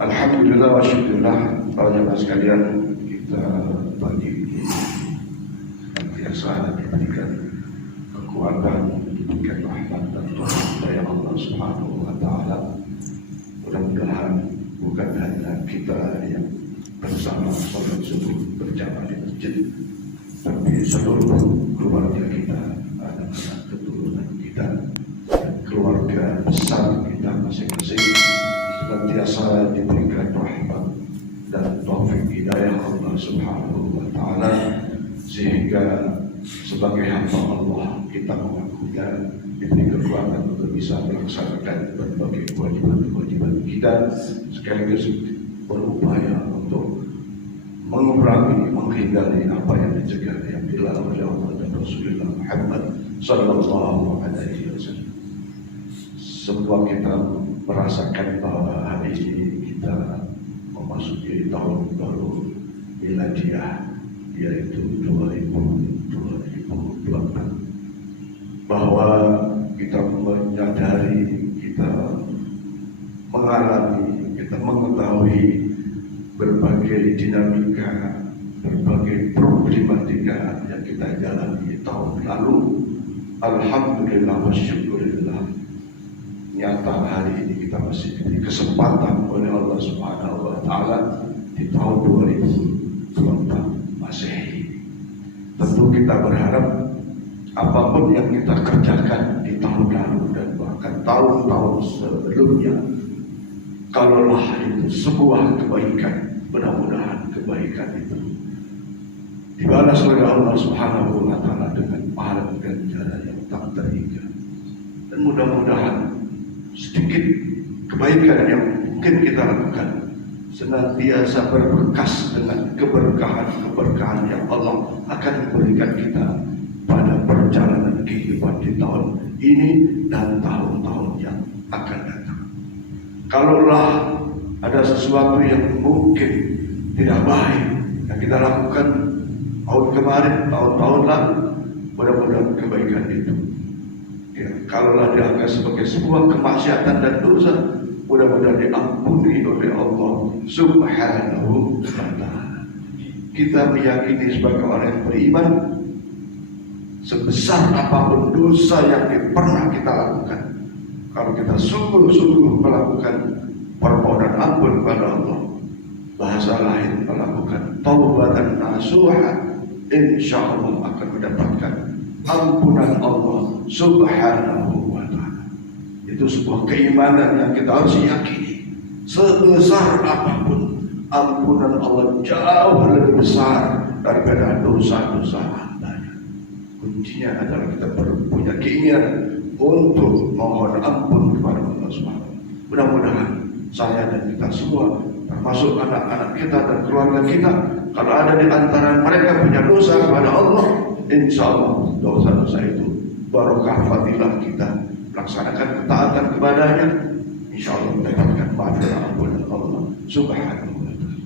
Alhamdulillah wa syukurlah para jemaah sekalian, kita pagi ini biasa diberikan kekuatan, diberikan rahmat dan hidayah Allah Subhanahu wa taala. Mudah-mudahan bukan hanya kita yang bersama sholat subuh berjamaah di masjid, tapi seluruh keluarga kita, anak-anak keturunan kita, keluarga besar kita masing-masing senantiasa diberikan rahmat dan taufik hidayah Allah Subhanahu wa taala, sehingga sebagai hamba Allah kita mengakuinya, diberi kekuatan untuk bisa melaksanakan berbagai kewajiban kita, sekaligus berupaya untuk mengurangi, menghindari apa yang dicegah yang dilarang oleh Allah dan Rasulullah Muhammad sallallahu alaihi wasallam. Semua kita merasakan bahwa hari ini kita memasuki tahun baru miladiah, yaitu 2024, bahwa kita menyadari, kita mengalami, kita mengetahui berbagai dinamika, berbagai problematika yang kita jalani tahun lalu. Alhamdulillah wa syukurillah, nyata hari ini kita masih diberi kesempatan oleh Allah Subhanahu wa taala di tahun 2024 Masehi. Tentu kita berharap apapun yang kita kerjakan di tahun lalu dan bahkan tahun-tahun sebelumnya, kalaulah itu sebuah kebaikan, mudah-mudahan kebaikan itu dibalas oleh Allah Subhanahu wa taala dengan pahala ganjaran yang tak terhingga. Dan mudah-mudahan sedikit kebaikan yang mungkin kita lakukan senantiasa berbekas dengan keberkahan-keberkahan yang Allah akan berikan kita pada perjalanan kehidupan di tahun ini dan tahun-tahun yang akan datang. Kalaulah ada sesuatu yang mungkin tidak baik yang kita lakukan tahun kemarin, tahun-tahun lalu, mudah-mudahan kebaikan itu, ya, kalaulah dianggap sebagai sebuah kemaksiatan dan dosa, mudah-mudahan diampuni oleh Allah Subhanahu wa taala. Kita meyakini sebagai orang yang beriman, sebesar apapun dosa yang pernah kita lakukan, kalau kita sungguh-sungguh melakukan permohonan ampun kepada Allah, bahasa lain melakukan taubatan nasuha, insya Allah akan mendapatkan ampunan Allah Subhanahu wa taala. Itu sebuah keimanan yang kita harus yakini. Sebesar apapun, ampunan Allah jauh lebih besar daripada dosa-dosa hambanya. Kuncinya adalah kita punya keinginan untuk mohon ampun kepada Allah Subhanahu. Mudah-mudahan saya dan kita semua, termasuk anak-anak kita dan keluarga kita, kalau ada di antara mereka punya dosa kepada Allah, insya Allah dosa-dosa itu barokah fadilah kita melaksanakan ketaatan kepadanya, insya Allah mendapatkan maghfirah ampunan Allah Subhanahu wa taala.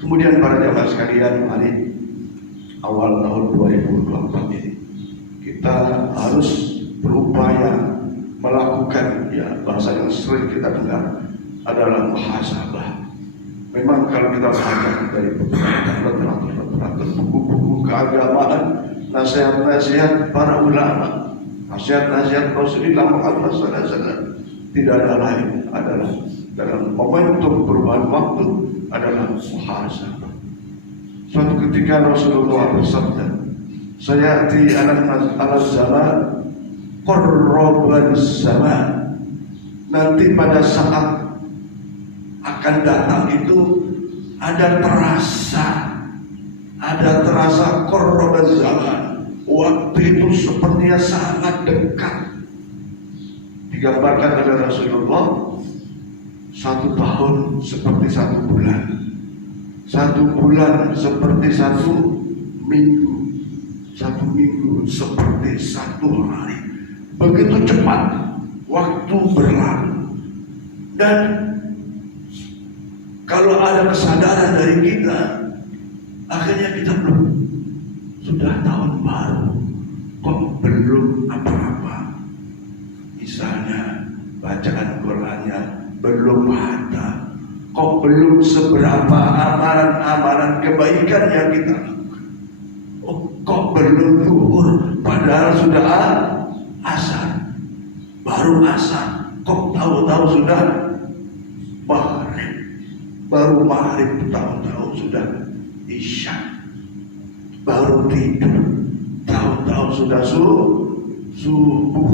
Kemudian para jamaah sekalian, mari awal tahun 2024 ini kita harus berupaya melakukan, ya, bahasa yang sering kita dengar adalah muhasabah. Memang kalau kita baca dari literatur, buku-buku keagamaan, nasihat-nasihat para ulama, nasihat-nasihat Rasulullah Muhammad SAW, tidak ada lain adalah dalam momentum perubahan waktu adalah muhasabah. Suatu ketika Rasulullah bersabda, sayati ala zaman qurraban zaman, nanti pada saat akan datang itu ada terasa qurraban zaman, waktu itu sepertinya sangat dekat. Digambarkan oleh Rasulullah, 1 tahun seperti 1 bulan, 1 bulan seperti 1 minggu, 1 minggu seperti 1 hari. Begitu cepat waktu berlalu. Dan kalau ada kesadaran dari kita, akhirnya kita belum, sudah tahun baru kok belum apa-apa. Misalnya bacaan Qurannya belum ada, kok belum seberapa amalan-amalan kebaikan yang kita lakukan. Oh, kok belum zuhur, padahal sudah asar, baru asar, kok tahu-tahu sudah maghrib, baru maghrib tahu-tahu sudah isya, baru tidur tahu-tahu sudah subuh.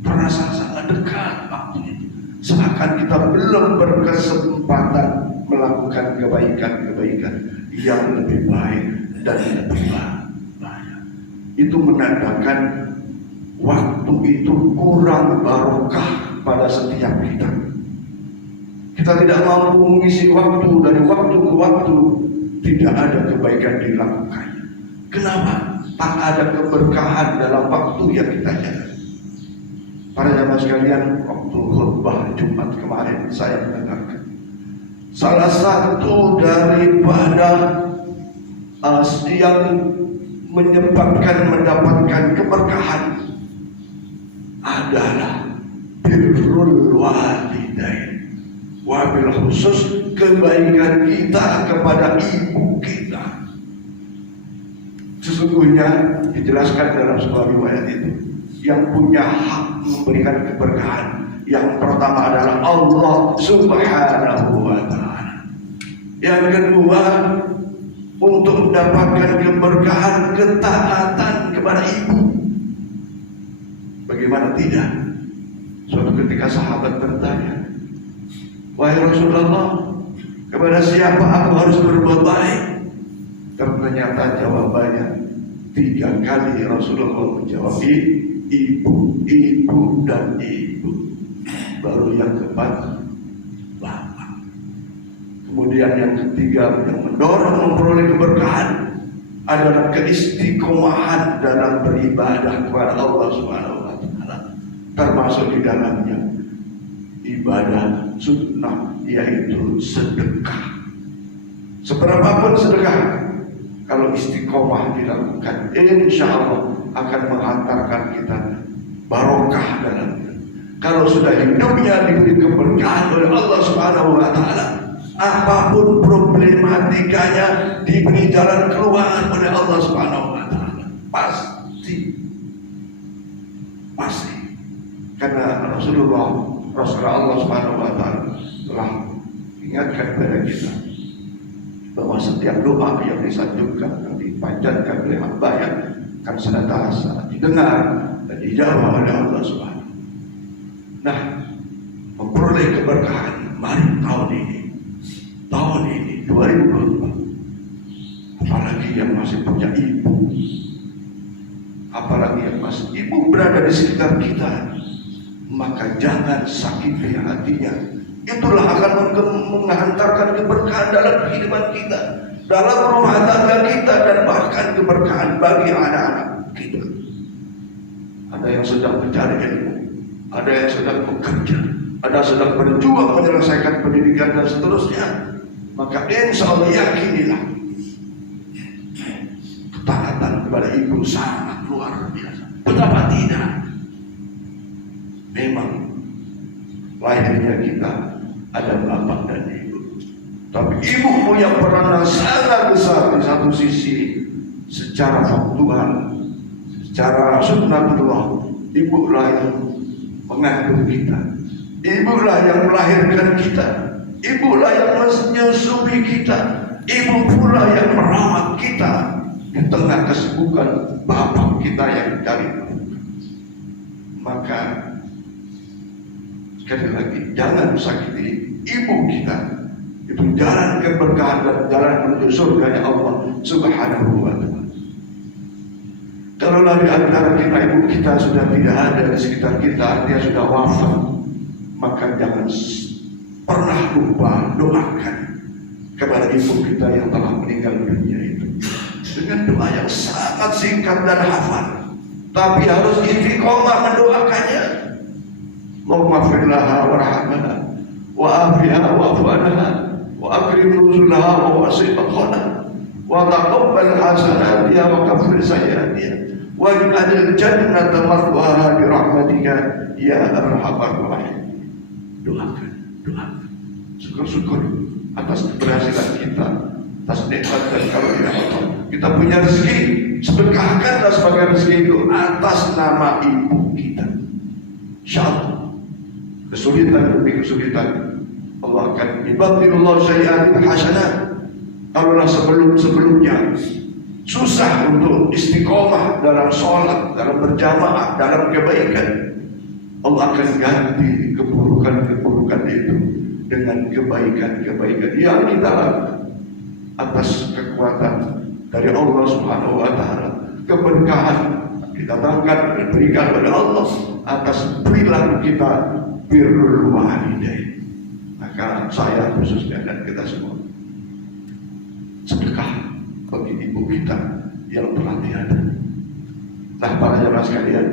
Terasa sangat dekat waktunya, seakan kita belum berkesempatan melakukan kebaikan-kebaikan yang lebih baik dan lebih banyak. Itu menandakan waktu itu kurang barokah pada setiap kita. Kita tidak mampu mengisi waktu, dari waktu ke waktu tidak ada kebaikan dilakukan. Kenapa? Tak ada keberkahan dalam waktu yang kita jalani. Para jamaah sekalian, waktu khutbah Jumat kemarin saya mendengarkan salah satu daripada yang menyebabkan mendapatkan keberkahan adalah birrul walidain, wabil khusus kebaikan kita kepada ibu kita. Sesungguhnya dijelaskan dalam sebuah riwayat itu, yang punya hak memberikan keberkahan yang pertama adalah Allah Subhanahu wa ta'ala. Yang kedua, untuk mendapatkan keberkahan ketaatan kepada ibu. Bagaimana tidak? Suatu ketika sahabat bertanya, wahai Rasulullah, kepada siapa aku harus berbuat baik? Ternyata jawabannya 3 kali Rasulullah menjawab, ibu, ibu, dan ibu. Baru yang keempat, bapak. Kemudian yang ketiga yang mendorong memperoleh keberkahan adalah keistiqomahan dalam beribadah kepada Allah Subhanahu wa ta'ala, termasuk di dalamnya ibadah sunnah, yaitu sedekah. Seberapapun sedekah, kalau istiqomah dilakukan, insya Allah akan menghantarkan kita barokah dalamnya. Kalau sudah hidupnya diberi keberkahan oleh Allah Subhanahu wa ta'ala, apapun problematikanya diberi jalan keluar oleh Allah Subhanahu wa ta'ala, pasti. Karena Rasulullah Allah Subhanahu wa ta'ala telah ingatkan kepada kita bahwa setiap doa yang disanjungkan, yang dipanjatkan oleh hamba yang akan senantiasa didengar dan dijawab oleh Allah Subhanahu. Nah, memperoleh keberkahan, mari tahun ini 2024, apalagi yang masih punya ibu, apalagi yang masih ibu berada di sekitar kita, maka jangan sakiti hatinya. Itulah akan menghantarkan keberkahan dalam kehidupan kita, dalam rumah tangga kita, dan bahkan keberkahan bagi anak-anak kita. Ada yang sedang mencari ilmu, ada yang sedang bekerja, ada yang sedang berjuang menyelesaikan pendidikan dan seterusnya. Maka insya Allah yakinilah, ketaatan kepada ibu sangat luar biasa. Betapa tidak, memang lahirnya kita ada bapak dan ibu, tapi ibu punya peranan sangat besar. Di satu sisi secara faktual, secara sunnatullah, ibulah yang mengandung kita, ibulah yang melahirkan kita, ibulah yang menyusui kita, ibu pula yang merawat kita di tengah kesibukan bapak kita yang cari. Maka sekali lagi, jangan sakiti ibu kita. Itu jalan keberkahan dan jalan menuju surganya Allah Subhanahu wa ta'ala. Kalau di antara kita ibu kita sudah tidak ada di sekitar kita, artinya sudah wafat, maka jangan pernah lupa doakan kepada ibu kita yang telah meninggal dunia itu dengan doa yang sangat singkat dan hafal, tapi harus istiqomah mendoakannya. Allahumma ighfir laha warhamha wa afiha wa'fu anha wa akrim nuzulaha wa wasi' madkhalha wa taqabbal hasanatiha wa kaffir sayyi'atiha wa ij'al jannata mathwaha bi rahmatika ya arhamar rahimin. doakan. Syukur atas keberhasilan kita, atas nikmat dan karunia Allah. Kita punya rezeki, sedekahkanlah sebagai rezeki itu atas nama ibu kita. Insyaallah kesulitan demi kesulitan Allah akan ibadillah syai'an hasanah. Kalaulah sebelumnya susah untuk istiqomah dalam sholat, dalam berjamaah, dalam kebaikan, Allah akan ganti keburukan-keburukan itu dengan kebaikan-kebaikan yang kita lakukan atas kekuatan dari Allah Subhanahu wa Ta'ala. Keberkahan didatangkan, diberikan oleh Allah atas perilaku kita birrul walidain. Maka saya khususnya dan kita semua sedekah bagi ibu kita yang telah tiada. Nah, para jemaah sekalian,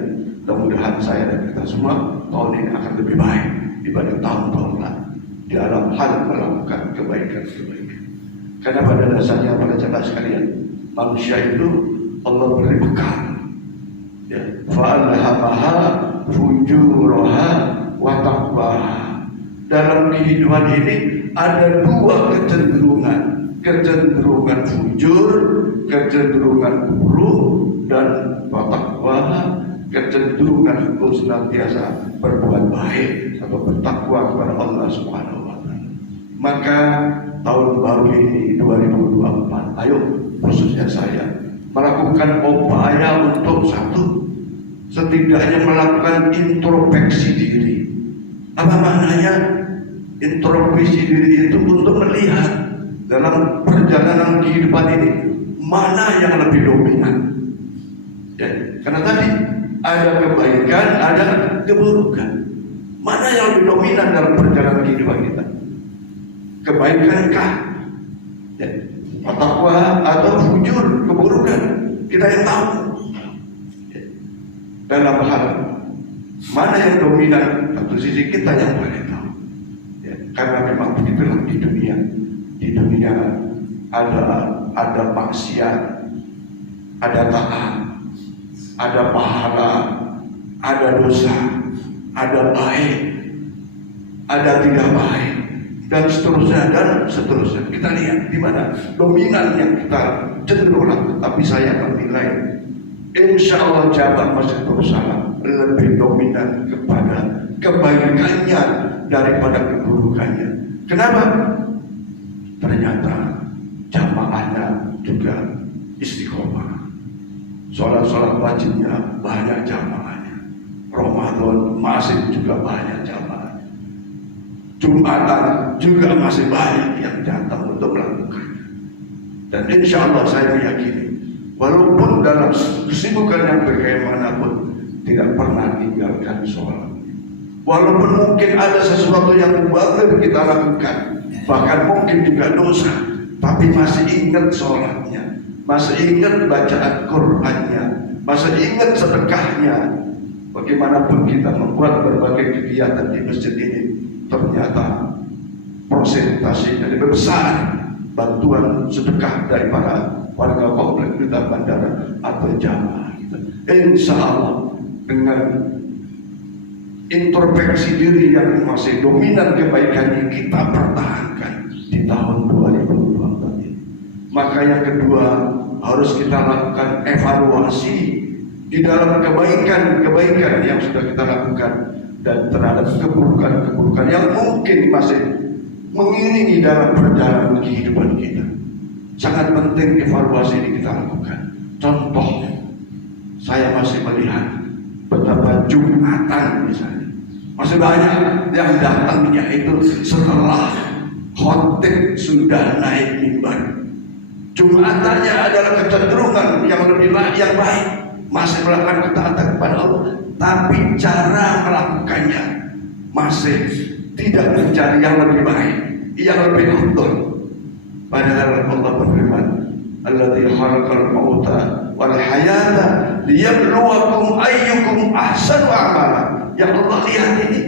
mudah-mudahan saya dan kita semua tahun ini akan lebih baik dibanding tahun-tahun lalu dalam hal melakukan kebaikan-kebaikan. Karena pada dasarnya para jemaah sekalian, manusia itu Allah beri bekal. Ya, fa'alhamaha fujuraha wa taqwaha. Dalam kehidupan ini ada dua kecenderungan fujur, kecenderungan buruk, dan taqwa, kecenderungan untuk senantiasa berbuat baik atau bertakwa kepada Allah Subhanahu wa Ta'ala. Maka tahun baru ini 2024, ayo khususnya saya melakukan upaya untuk satu, setidaknya melakukan introspeksi diri. Apa maknanya introspeksi diri itu? Untuk melihat dalam perjalanan kehidupan ini mana yang lebih dominan. Ya, karena tadi ada kebaikan, ada keburukan. Mana yang lebih dominan dalam perjalanan kehidupan kita? Kebaikankah? Ya, taqwa atau fujur, keburukan? Kita yang tahu. Ya, dalam hal mana yang dominan, satu sisi kita yang boleh tahu. Ya, karena memang begitulah di dunia. Di dunia ada maksiat, ada taat, ada pahala, ada dosa, ada baik, ada tidak baik, dan seterusnya. Kita lihat di mana dominan yang kita cenderung lakukan. Tapi saya menilai, insya Allah Jabar Masjid Darussalam lebih dominan kepada kebaikannya daripada keburukannya. Kenapa? Ternyata jamaahnya juga istiqomah. Sholat wajibnya banyak jamaahnya. Ramadan masih juga banyak jamaahnya. Jumatan juga masih banyak yang datang untuk melakukannya. Dan insya Allah saya meyakini, walaupun dalam kesibukan yang bagaimanapun, tidak pernah tinggalkan sholat. Walaupun mungkin ada sesuatu yang mubazir kita lakukan, bahkan mungkin juga dosa, tapi masih ingat sholatnya, masih ingat bacaan Qur'annya, masih ingat sedekahnya. Bagaimanapun kita membuat berbagai kegiatan di masjid ini, ternyata persentasenya lebih besar bantuan sedekah dari para warga komplek kita bandara atau jamaah kita. Insya Allah dengan introspeksi diri yang masih dominan kebaikannya kita pertahankan di tahun 2024 ini. Maka yang kedua, harus kita lakukan evaluasi di dalam kebaikan-kebaikan yang sudah kita lakukan dan terhadap keburukan-keburukan yang mungkin masih mengiringi dalam perjalanan kehidupan kita. Sangat penting evaluasi ini kita lakukan. Contohnya, saya masih melihat betapa Jumatan misalnya, masih banyak yang datangnya itu setelah khotib sudah naik mimbar. Jumatannya adalah kecenderungan yang lebih baik, yang baik, masih melakukan ketaatan kepada Allah, tapi cara melakukannya masih tidak mencari yang lebih baik, yang lebih afdal. Padahal Allah berfirman, "Alladzi khalaqal mauta wal hayata liyabluwakum ayyukum ahsanu amala." Yang Allah lihat ini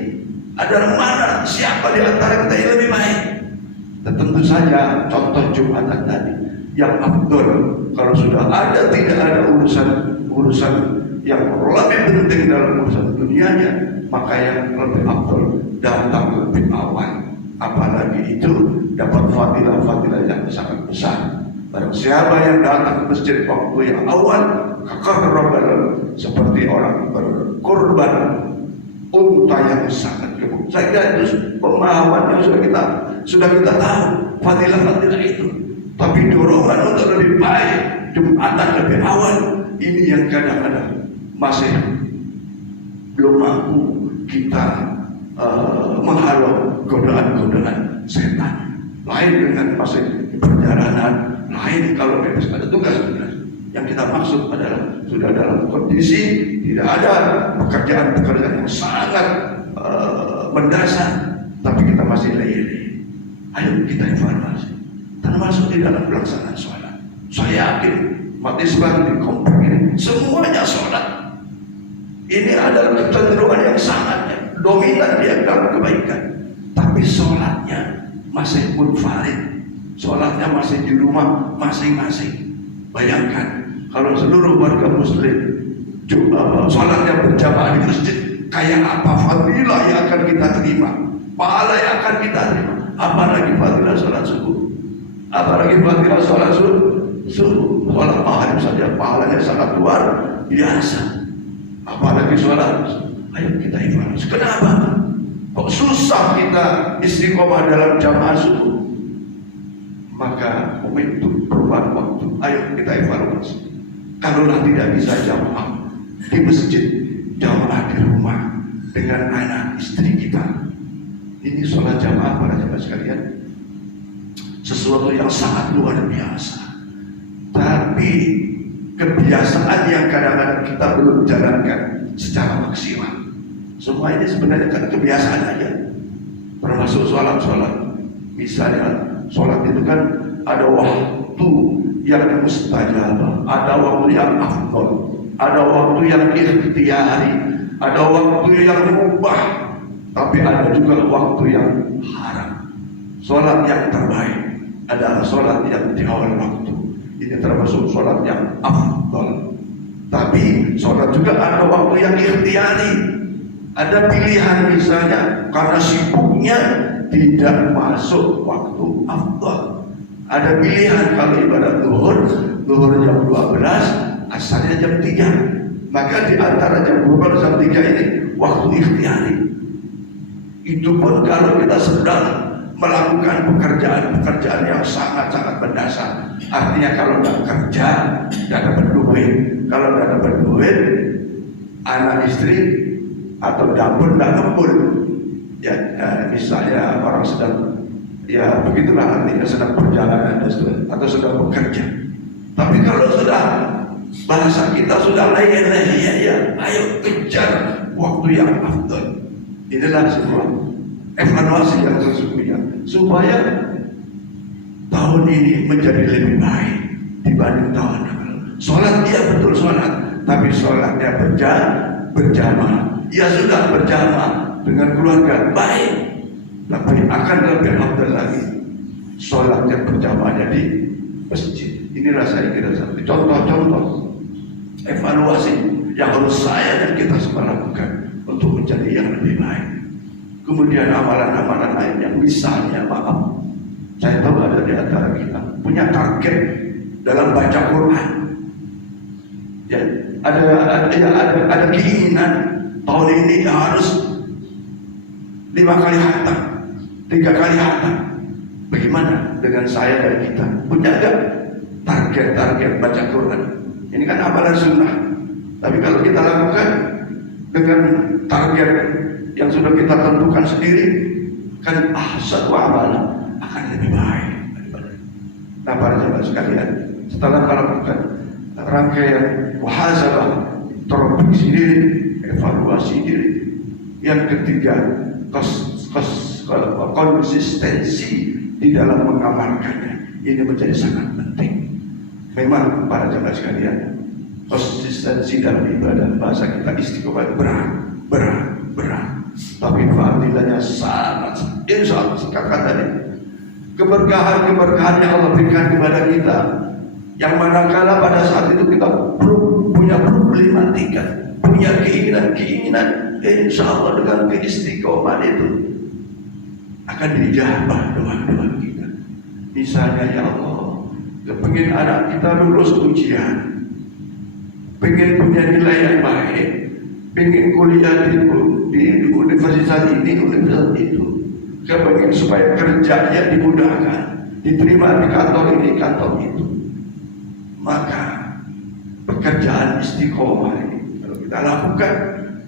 adalah mana, siapa di antara kita yang lebih baik. Dan tentu saja contoh Jumatan tadi yang afdal, kalau sudah ada tidak ada urusan yang lebih penting dalam urusan dunianya, maka yang lebih afdal datang lebih awal. Apalagi itu dapat fadilah-fadilah yang sangat besar. Barang siapa yang datang ke masjid waktu yang awal, kekeraban seperti orang berkorban unta yang sangat gemuk. Saya kira itu pemahaman yang sudah kita tahu fadilah-fadilah itu. Tapi dorongan untuk lebih baik, Jumatan lebih awal, ini yang kadang-kadang masih belum mampu kita menghalau godaan-godaan setan. Lain dengan masih perjalanan, lain kalau bebas ada tugas-tugas. Yang kita maksud adalah sudah dalam kondisi tidak ada pekerjaan-pekerjaan yang sangat mendasar, tapi kita masih leyeh. Ayo kita evaluasi, termasuk di dalam pelaksanaan sholat. Saya yakin umat Islam di komplek ini semuanya sholat. Ini adalah kecenderungan yang sangat dominan di dalam kebaikan. Tapi sholatnya masih munfarid, sholatnya masih di rumah masing-masing. Bayangkan kalau seluruh warga muslim sholatnya berjamaah di masjid, kayak apa fadilah yang akan kita terima, pahala yang akan kita terima. Apalagi fadilah sholat subuh, apalagi fadilah sholat subuh, sholat maghrib saja pahalanya sangat luar biasa. Apalagi sholat, ayo kita evaluasi. Kenapa? Kok susah kita istiqomah dalam jamaah subuh? Maka momentum perubahan waktu, ayo kita evaluasi. Kalau tidak bisa jamaah di masjid, jamaah di rumah dengan anak istri kita. Ini sholat jamaah para jamaah sekalian, sesuatu yang sangat luar biasa. Tapi kebiasaan yang kadang-kadang kita belum jalankan secara maksimal. Semua ini sebenarnya kan kebiasaan aja. Termasuk sholat-sholat. Misalnya sholat itu kan ada waktu yang mustajabah, ada waktu yang afdal, ada waktu yang ikhtiari, ada waktu yang mubah, tapi ada juga waktu yang haram. Sholat yang terbaik adalah sholat yang di awal waktu. Ini termasuk sholat yang afdal. Tapi sholat juga ada waktu yang ikhtiari. Ada pilihan misalnya karena sibuknya tidak masuk waktu afdal. Ada pilihan kalau ibadah zuhur jam 12, asalnya jam 3. Maka di antara jam 12 jam 3 ini waktu ikhtiari. Itu pun kalau kita sedang melakukan pekerjaan-pekerjaan yang sangat-sangat mendasar. Artinya kalau nggak kerja, nggak dapat duit. Kalau nggak dapat duit, anak istri atau dapur nggak ngepul. Ya, misalnya orang sedang, ya begitulah artinya sedang perjalanan atau sedang bekerja. Tapi kalau sudah bahasa kita sudah leyeh-leyeh, ya ayo kejar waktu yang afdal. Inilah semua evaluasi yang sesungguhnya supaya tahun ini menjadi lebih baik dibanding tahun lalu. Sholat dia betul sholat, tapi sholatnya berjamaah. Ya sudah berjamaah dengan keluarga baik, tapi akan lebih afdal lagi sholatnya berjamaahnya di masjid. Inilah saya kira satu contoh-contoh evaluasi yang harus saya dan kita semua lakukan untuk menjadi yang lebih baik. Kemudian amalan-amalan lain yang misalnya, maaf, saya tahu ada di antara kita punya target dalam baca Quran. Ya, ada keinginan tahun ini harus 5 kali khatam, 3 kali khatam. Bagaimana dengan saya dan kita? Punya enggak target-target baca Quran? Ini kan amalan sunnah. Tapi kalau kita lakukan dengan target yang sudah kita tentukan sendiri, kan satu amalan akan lebih baik. Nah para jemaah sekalian, setelah melakukan rangkaian muhasabah, introspeksi diri, evaluasi diri, yang ketiga konsistensi di dalam mengamalkannya, ini menjadi sangat penting. Memang para jemaah sekalian, konsistensi dalam ibadah, bahasa kita istiqomah berat, tapi fadilahnya sangat. Insya Allah sekarang tadi keberkahan yang Allah berikan kepada kita, yang manakala pada saat itu kita punya problematika, punya keinginan, insya Allah dengan keistiqomahan itu akan dijabah doa-doa kita. Misalnya, ya Allah, pengen anak kita lulus ujian, pengen punya nilai yang baik, pengen kuliah di universitas ini, universitas itu, pengen supaya kerjanya dimudahkan, diterima di kantor ini, kantor itu. Maka pekerjaan istiqomah ini kalau kita lakukan,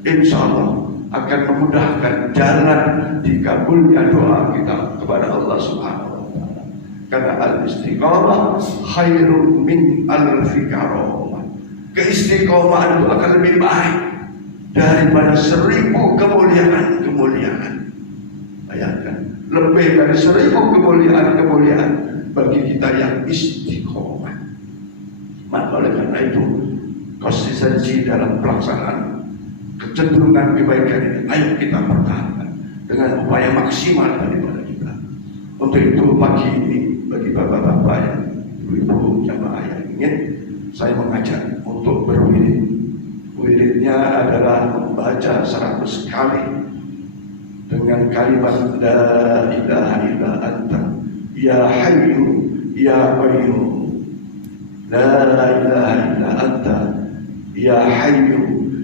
insya Allah akan memudahkan jalan dikabulnya doa kita kepada Allah Subhanahu wa Ta'ala. Karena al-istiqamah khairun min al-fiqarah. Keistiqomahan itu akan lebih baik daripada 1000 kemuliaan. Bayangkan, lebih dari 1000 kemuliaan bagi kita yang istiqomah. Maka oleh karena itu, konsistensi dalam pelaksanaan kecenderungan kebaikan ini, ayo kita pertahankan dengan upaya maksimal daripada kita. Untuk itu pagi ini, bagi bapak-bapak yang ibu-ibu jamaah yang ingin, saya mengajak untuk berwirid. Wiridnya adalah membaca 100 kali dengan kalimat la ilaha illa anta ya hayyu ya qayyum. La ilaha illa anta ya hayyu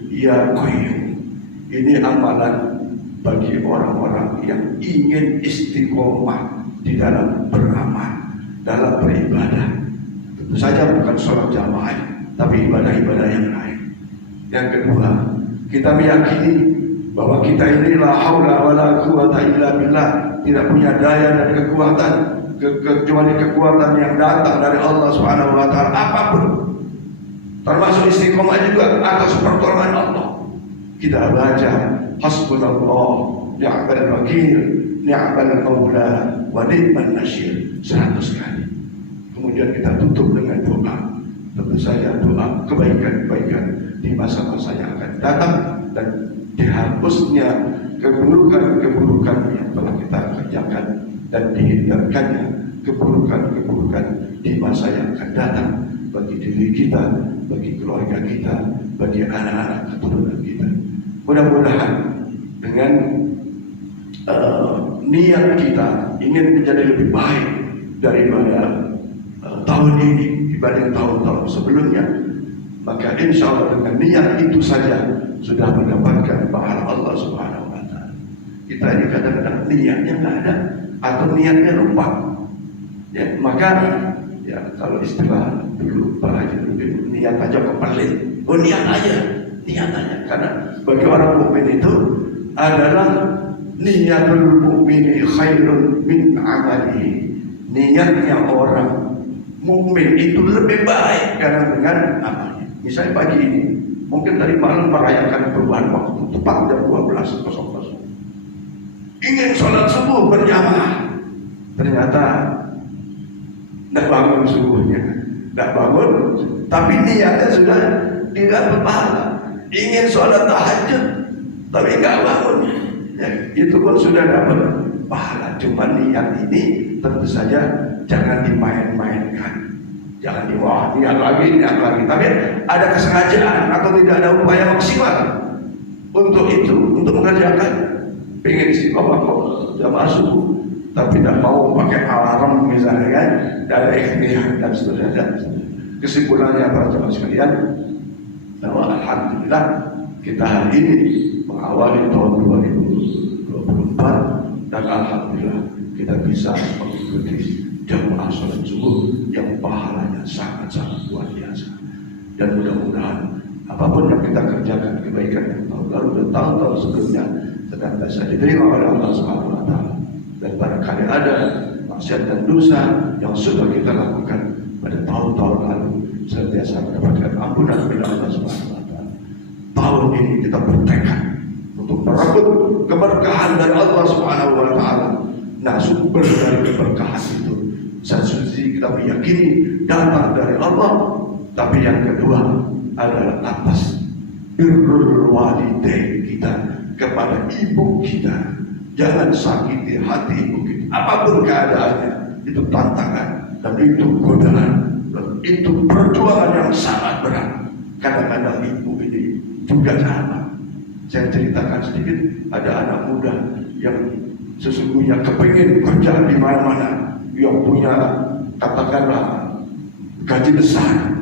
ya qayyum. Ini amalan bagi orang-orang yang ingin istiqomah di dalam beramal, dalam beribadah. Tentu saja bukan sholat jamaah, tapi ibadah-ibadah yang lain. Yang kedua, kita meyakini bahwa kita ini la haula wala quwata illa billah, tidak punya daya dan kekuatan kecuali kekuatan yang datang dari Allah Subhanahu wa Ta'ala. Apapun, termasuk istiqomah juga atas pertolongan Allah. Kita baca hasbunallah ni'mal wakil ni'mal maula wa ni'man nasyir 100 kali. Kemudian kita tutup dengan doa. Tentu saja doa kebaikan-kebaikan di masa-masa yang akan datang dan dihapusnya keburukan-keburukan yang telah kita kerjakan dan dihindarkannya keburukan-keburukan di masa yang akan datang bagi diri kita, bagi keluarga kita, bagi anak-anak keturunan kita. Mudah-mudahan dengan niat kita ingin menjadi lebih baik daripada tahun ini dibanding tahun-tahun sebelumnya, maka insya Allah dengan niat itu saja sudah mendapatkan pahala Allah Subhanahu wa Ta'ala. Kita ini kadang-kadang niatnya nggak ada atau niatnya lupa. Ya, maka ya kalau istilah dulu Pak Haji Nurdin, niat aja kepelit. Oh niat aja. Karena bagi orang mukmin itu adalah niatul mukmini khairun min amalihi. Niatnya orang mukmin itu lebih baik karena dengan amalnya. Misalnya pagi ini, mungkin tadi malam merayakan perubahan waktu tepat jam 12.00. Ingin sholat subuh berjamaah, ternyata tidak bangun subuhnya, tidak bangun, tapi niatnya sudah tidak berpahala. Ingin sholat tahajud, tapi nggak bangun, ya, itu pun sudah dapat pahala. Cuma niat ini tentu saja jangan dimain-mainkan. Jangan diwah, niat lagi. Tapi ada kesengajaan atau tidak ada upaya maksimal untuk itu, untuk mengerjakan. Pengen istiqomah kok jamaah subuh, tapi tidak mau pakai alarm misalnya kan, dan ikhtiar dan seterusnya. Kesimpulannya para jamaah sekalian, bahwa alhamdulillah kita hari ini mengawali tahun 2024 dan alhamdulillah kita bisa mengikuti jamaah sholat subuh yang pahalanya sangat-sangat luar biasa. Dan mudah-mudahan apapun yang kita kerjakan kebaikan yang tahun lalu dan tahun-tahun sebelumnya sedang bisa diterima oleh Allah Subhanahu wa Ta'ala. Dan barangkali ada maksiat dan dosa yang sudah kita lakukan pada tahun-tahun lalu, senantiasa mendapatkan ampunan dari Allah Subhanahu wa Ta'ala. Tahun ini kita bertekad untuk merebut keberkahan dari Allah Subhanahu wa Ta'ala. Nah, sumber dari keberkahan itu satu sisi kita meyakini datang dari Allah, tapi yang kedua adalah atas birrul walidain kita kepada ibu kita. Jangan sakiti hati ibu kita apapun keadaannya. Itu tantangan dan itu godaan dan itu perjuangan yang sangat berat. Kadang-kadang ibu ini juga sama. Saya ceritakan sedikit, ada anak muda yang sesungguhnya kepingin kerja di mana-mana, yang punya katakanlah gaji besar,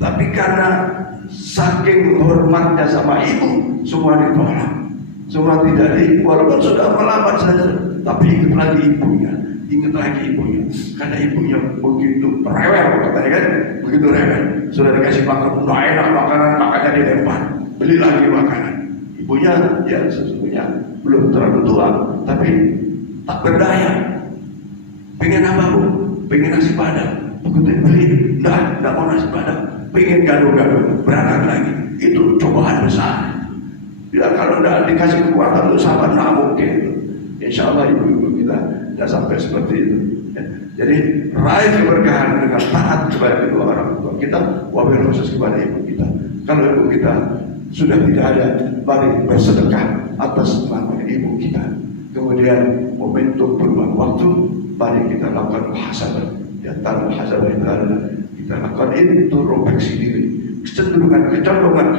tapi karena saking hormatnya sama ibu, semua ditolak, semua tidak walaupun sudah melamar saja, tapi ingat lagi ibunya, karena ibunya begitu rewel, katanya kan, begitu rewel, sudah dikasih makan, nggak enak makanan, makannya dilempar, beli lagi makanan. Ibunya ya sesungguhnya belum terlalu tua, tapi tak berdaya. Pengen apa bu? Pengen nasi padang. Begitu beli, enggak mau nasi padang. Pengen gado-gado, berangkat lagi. Itu cobaan besar. Ya kalau enggak dikasih kekuatan untuk sabar, nggak mungkin. Insya Allah ibu-ibu kita tidak sampai seperti itu. Ya. Jadi raih keberkahan dengan taat kepada kedua orang tua kita, wabil khusus kepada ibu kita. Kalau ibu kita sudah tidak ada, mari bersedekah atas nama ibu kita. Kemudian momentum perubahan waktu, mari kita lakukan muhasabah. Di antara muhasabah itu adalah kita lakukan introspeksi diri, kecondongan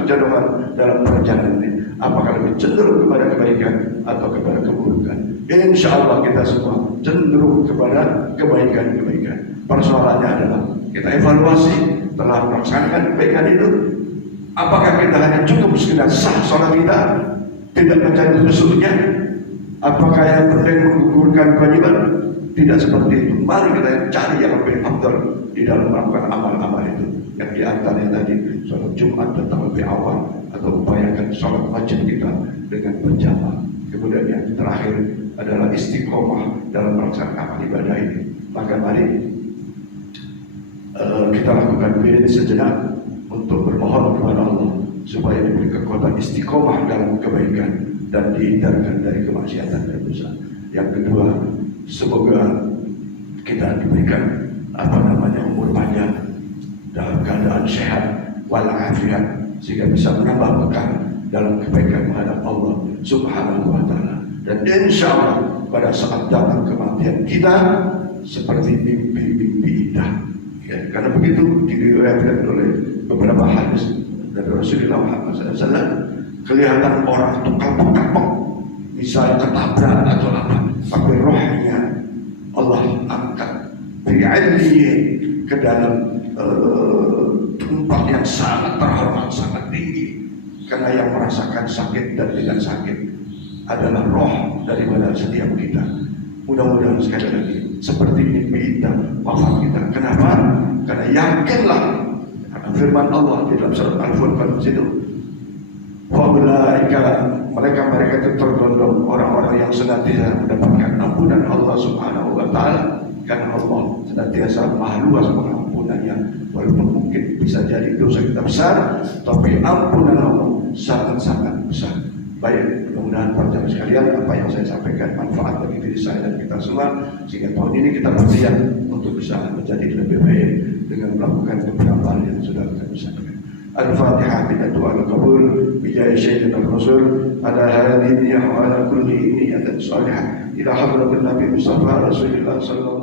dalam perjalanan ini. Apakah lebih cenderung kepada kebaikan atau kepada keburukan? Insya Allah kita semua cenderung kepada kebaikan. Persoalannya adalah kita evaluasi telah melaksanakan kebaikan itu. Apakah kita hanya cukup sekedar sah sholat kita, tidak mencari khusyuknya? Apakah yang penting menggugurkan kewajiban? Tidak seperti itu. Mari kita cari yang lebih afdal di dalam melakukan amal-amal itu. Yang diantaranya tadi sholat Jumat datang lebih awal, atau upayakan sholat wajib kita dengan berjamaah. Kemudian yang terakhir adalah istiqomah dalam melaksanakan amal ibadah ini. Maka mari kita lakukan diri sejenak untuk bermohon kepada Allah supaya diberi kekuatan istiqomah dalam kebaikan dan dihindarkan dari kemaksiatan dan dosa. Yang kedua, semoga kita diberikan umur panjang dalam keadaan sehat walafiat, sehingga bisa menambah bekal dalam kebaikan menghadap Allah Subhanahu wa taala. Dan insya Allah pada saat datang kematian kita seperti mimpi-mimpi indah. Ya, karena begitu diriwayatkan oleh beberapa hadis dari Rasulullah Muhammad SAW, kelihatan orang itu kapok-kapok, misalnya ketabrak atau apa, tapi rohnya Allah angkat bi'ilmihi ke dalam tempat yang sangat terhormat, sangat tinggi. Karena yang merasakan sakit dan tidak sakit adalah roh daripada setiap kita. Mudah-mudahan sekali lagi seperti mimpi indah wafat kita. Kenapa? Karena yakinlah, karena firman Allah di dalam surat Al-Furqan itu, mereka itu tergolong orang-orang yang senantiasa mendapatkan ampunan Allah Subhanahu wa taala, karena Allah senantiasa maha luas pengampunannya. Walaupun mungkin bisa jadi dosa kita besar, tapi ampunan Allah sangat-sangat besar. Baik, mudah-mudahan para jamaah sekalian, apa yang saya sampaikan manfaat bagi diri saya dan kita semua, sehingga tahun ini kita bersiap untuk bisa menjadi lebih baik dengan melakukan beberapa hal yang sudah kita sampaikan. Al-Fatihah bidatu al-qabul bijaya Sayyidina Rasul ala hadhihi wa ala kulli niyatin salihah ila hadratin Nabi Mustafa Rasulullah sallallahu